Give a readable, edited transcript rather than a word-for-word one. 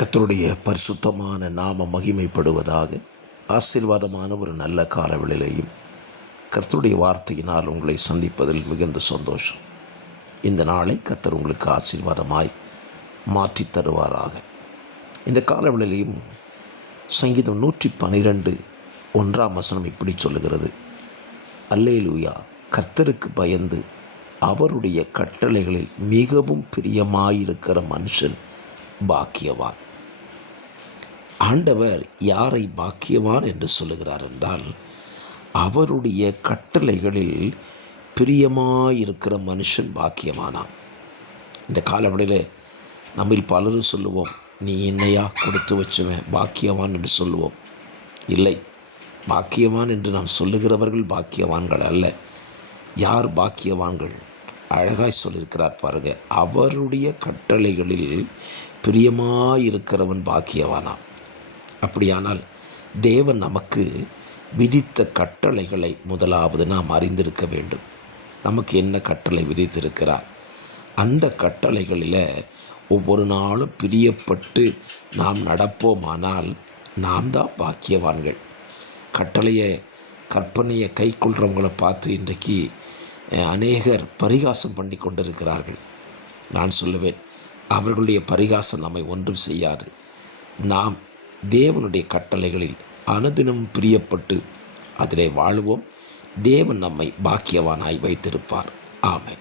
கர்த்தருடைய பரிசுத்தமான நாம மகிமைப்படுவதாக. ஆசீர்வாதமான ஒரு நல்ல காலவெளியிலையும் கர்த்தருடைய வார்த்தையினால் உங்களை சந்திப்பதில் மிகுந்த சந்தோஷம். இந்த நாளை கர்த்தர் உங்களுக்கு ஆசீர்வாதமாய் மாற்றி தருவாராக. இந்த காலவெளியிலையும் சங்கீதம் 112 1ஆம் வசனம் இப்படி சொல்லுகிறது: அல்லேலூயா, கர்த்தருக்கு பயந்து அவருடைய கட்டளைகளில் மிகவும் பிரியமாயிருக்கிற மனுஷன் பாக்கியவான். ஆண்டவர் யாரை பாக்கியவான் என்று சொல்லுகிறார் என்றால், அவருடைய கட்டளைகளில் பிரியமாயிருக்கிற மனுஷன் பாக்கியவானான். இந்த காலவெளியில் நம்மில் பலரும் சொல்லுவோம், நீ என்னையா கொடுத்து வச்சுவேன் பாக்கியவான் என்று சொல்லுவோம். இல்லை, பாக்கியவான் என்று நாம் சொல்லுகிறவர்கள் பாக்கியவான்கள் அல்ல. யார் பாக்கியவான்கள்? அழகாய் சொல்லியிருக்கிறார் பாருங்க, அவருடைய கட்டளைகளில் பிரியமாயிருக்கிறவன் பாக்கியவானாம். அப்படியானால் தேவன் நமக்கு விதித்த கட்டளைகளை முதலாவது நாம் அறிந்திருக்க வேண்டும். நமக்கு என்ன கட்டளை விதித்திருக்கிறார்? அந்த கட்டளைகளில் ஒவ்வொரு நாளும் பிரியப்பட்டு நாம் நடப்போமானால் நாம் தான் பாக்கியவான்கள். கற்பனையை கை கொள்கிறவங்களை பார்த்து இன்றைக்கு அநேகர் பரிகாசம் பண்ணி கொண்டிருக்கிறார்கள். நான் சொல்லுவேன், அவர்களுடைய பரிகாசம் நம்மை ஒன்றும் செய்யாது. நாம் தேவனுடைய கட்டளைகளில் அனுதினம் பிரியப்பட்டு அதிலே வாழுவோம். தேவன் நம்மை பாக்கியவானாய் வைத்திருப்பார். ஆமென்.